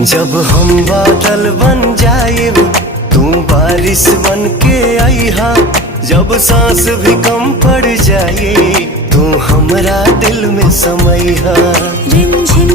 जब हम बादल बन जाएब तू बारिश बन के आईहा। जब सांस भी कम पड़ जाए तू हमरा दिल में समैहा। रिमझिम